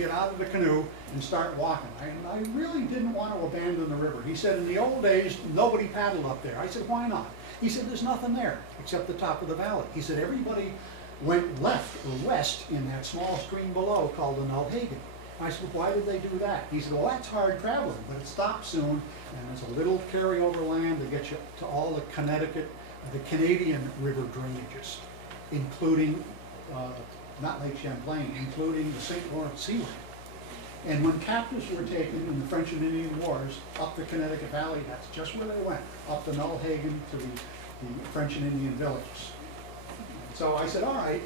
get out of the canoe and start walking. And I really didn't want to abandon the river. He said in the old days, nobody paddled up there. I said, why not? He said, there's nothing there except the top of the valley. He said, everybody went left or west in that small stream below called the Nulhagen. I said, why did they do that? He said, well, that's hard traveling, but it stops soon, and there's a little carryover land to get you to all the Canadian river drainages, including, not Lake Champlain, including the St. Lawrence Seaway. And when captives were taken in the French and Indian Wars up the Connecticut Valley, that's just where they went, up the Nulhagen to the French and Indian villages. So I said, all right.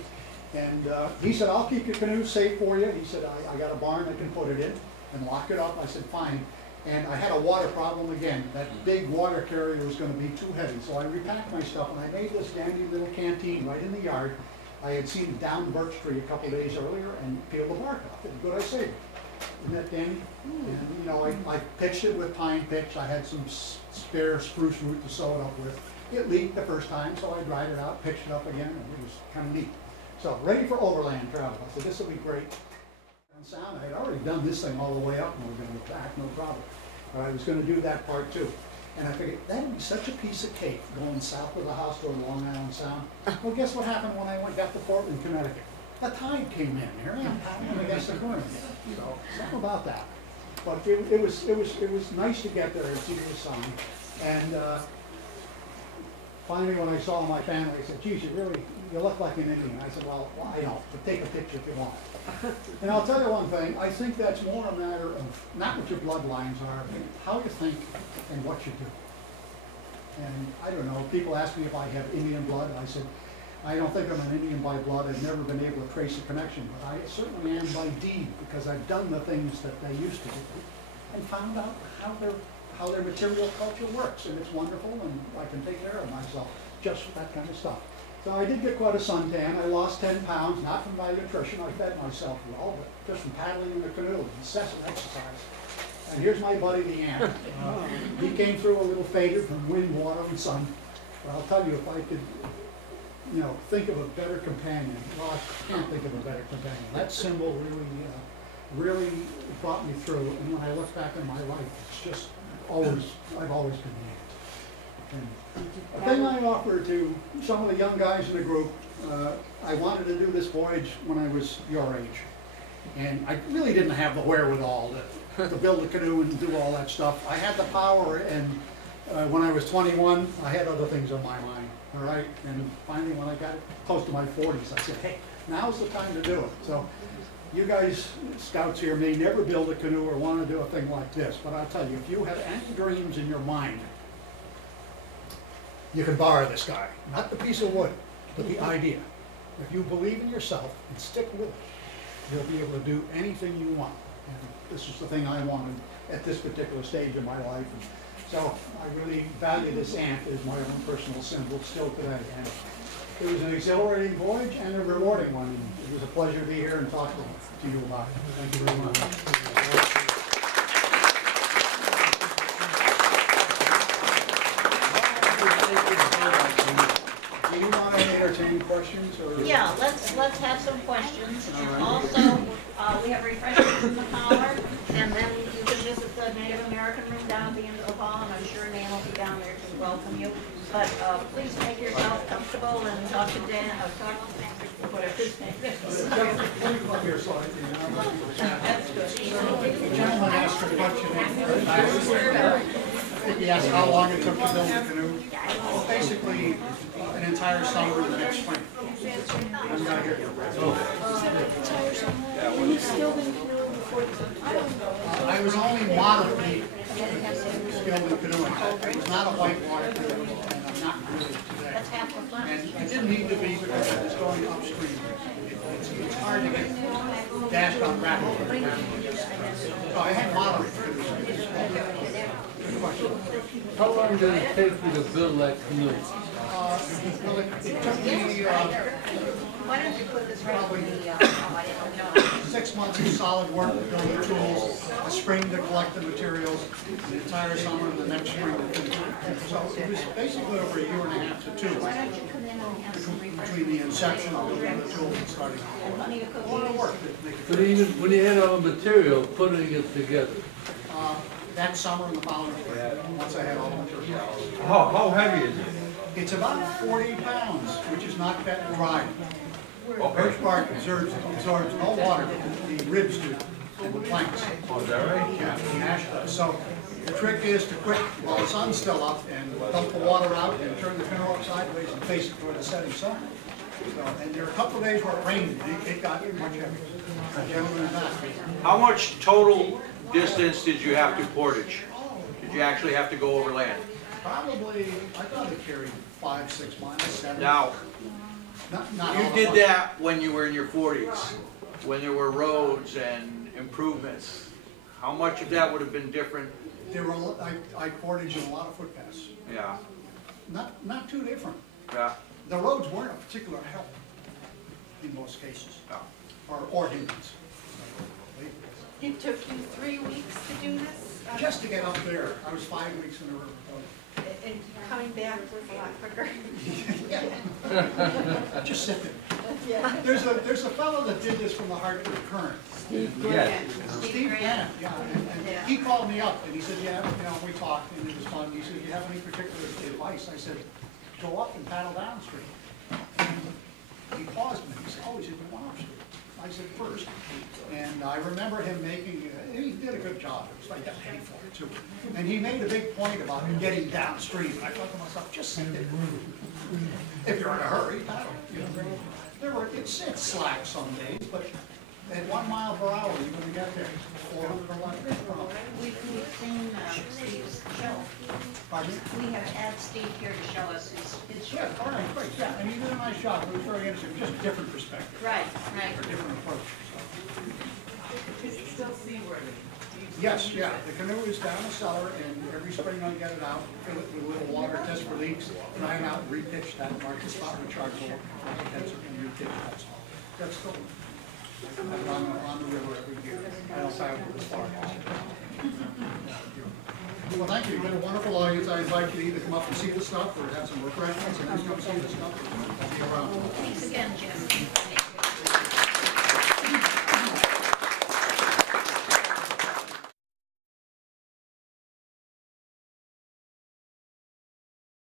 And he said, I'll keep your canoe safe for you. He said, I got a barn I can put it in and lock it up. I said, fine. And I had a water problem again. That big water carrier was going to be too heavy. So I repacked my stuff and I made this dandy little canteen right in the yard. I had seen a down birch tree a couple days earlier and peeled the bark off it. Good, I saved it. Isn't that dandy? And you know, I pitched it with pine pitch. I had some spare spruce root to sew it up with. It leaked the first time, so I dried it out, pitched it up again, and it was kind of neat. So, ready for overland travel. I said, this will be great. And sound, I had already done this thing all the way up, and we're going to look back, no problem. But I was going to do that part too. And I figured, that would be such a piece of cake, going south of the house toward Long Island Sound. Well, guess what happened when I got to Portland, Connecticut? The tide came in. Here I am, pounding against the current. So, something about that. But it was nice to get there and see the sun. And finally, when I saw my family, I said, geez, you look like an Indian. I said, well, I don't, but take a picture if you want. And I'll tell you one thing, I think that's more a matter of not what your bloodlines are, but how you think and what you do. And I don't know, people ask me if I have Indian blood. I said, I don't think I'm an Indian by blood. I've never been able to trace a connection, but I certainly am by deed, because I've done the things that they used to do and found out how their material culture works, and it's wonderful, and I can take care of myself, just that kind of stuff. So I did get quite a suntan. I lost 10 pounds, not from my nutrition, I fed myself well, but just from paddling in the canoe, incessant exercise. And here's my buddy, the ant. He came through a little faded from wind, water, and sun. But I'll tell you, if I could, you know, think of a better companion, well, I can't think of a better companion. That symbol really brought me through, and when I look back in my life, it's just I've always been needed. And the thing I offer to some of the young guys in the group, I wanted to do this voyage when I was your age. And I really didn't have the wherewithal to build a canoe and do all that stuff. I had the power, and when I was 21, I had other things on my mind, all right? And finally, when I got close to my 40s, I said, hey, now's the time to do it. So you guys, scouts here, may never build a canoe or want to do a thing like this, but I'll tell you, if you have any dreams in your mind, you can borrow this guy. Not the piece of wood, but the idea. If you believe in yourself and stick with it, you'll be able to do anything you want. And this is the thing I wanted at this particular stage of my life. And so I really value this ant as my own personal symbol still today. And it was an exhilarating voyage and a rewarding one. And it was a pleasure to be here and talk to you about it. Thank you very much. Do you want to entertain questions? Or? Yeah, let's have some questions. And also, we have refreshments in the parlor, and then you can visit the Native American room down at the end of the hall, and I'm sure Nan will be down there to welcome you. But please make yourself comfortable and talk to Dan, whatever his name is. That's good. The gentleman asked a question. He asked how long it took to build the canoe. Well, basically, an entire summer and the next spring. I'm not here. I was only moderately skilled in canoeing. It was not a whitewater canoe, and I'm not really today. And it didn't need to be because it was going upstream. It's hard to get dashed on rapidly. So I had moderate canoes. How long did it take you to build that canoe? Well, it took me Why don't you put this right probably in the, oh, I didn't know. 6 months of solid work to build the tools, a spring to collect the materials, the entire summer, and the next spring to finish it. So it was basically over a year and a half to 2 Why don't you come in and have some between refreshments? the inception of building the tools and starting. And plenty of A lot of cookies. work to make it. But even when you had all the material, putting it together, That summer and the following spring, once I had all the materials. How heavy is it? It's about 40 pounds, which is not that dry. Okay. Birch bark absorbs no water, the ribs do, and the planks. Oh, is that right? Yeah, the ash does. So the trick is to quick, while the sun's still up, and dump the water out and turn the canoe up sideways and face it toward the setting sun. So, and there are a couple of days where it rained, it got much heavier. Generally not. How much total distance did you have to portage? Did you actually have to go over land? Probably, I thought it carried 5, 6 miles, 7. Now, Not you all at did once. that when you were in your 40s, when there were roads and improvements. How much of that would have been different? There were, I portaged in a lot of footpaths. Yeah, Not too different. yeah, The roads weren't a particular help in most cases, yeah. or hindrance. It took you 3 weeks to do this? Just to get up there, I was 5 weeks in the river. And coming back was a lot quicker. Yeah. Just sit there. Yeah. There's a fellow that did this from the Hartford Current. Yes. Steve Grant, yeah, and he called me up and he said, yeah, we talked and it was fun. He said, do you have any particular advice? I said, go up and paddle downstream. He paused me, he said, oh, he said, go upstream. I said, first. And I remember him he did a good job. It was like that paid for it too. And he made a big point about getting downstream. I thought to myself, just sit there. If you're in a hurry, paddle. It's slack some days, but at 1 mile per hour, you're going to get there. 400 or less. We've seen Steve's show. Pardon me? We have had Steve here to show us his show. Yeah, all right, great, yeah, and he did a nice job. It was very interesting, just a different perspective, Right, right. a different approach. Is it still seaworthy? Yes, yeah, the canoe is down the cellar, and every spring I get it out, fill it with a little water, test for leaks, dry it out, and repitch that, mark the spot, recharge the condenser, and repitch that spot. That's still, I'm on the river every year. I don't travel this far. Well, thank you, you've been a wonderful audience. I invite you to either come up and see the stuff, or have some refreshments, and then come see the stuff, or be around. Thanks again, Jim.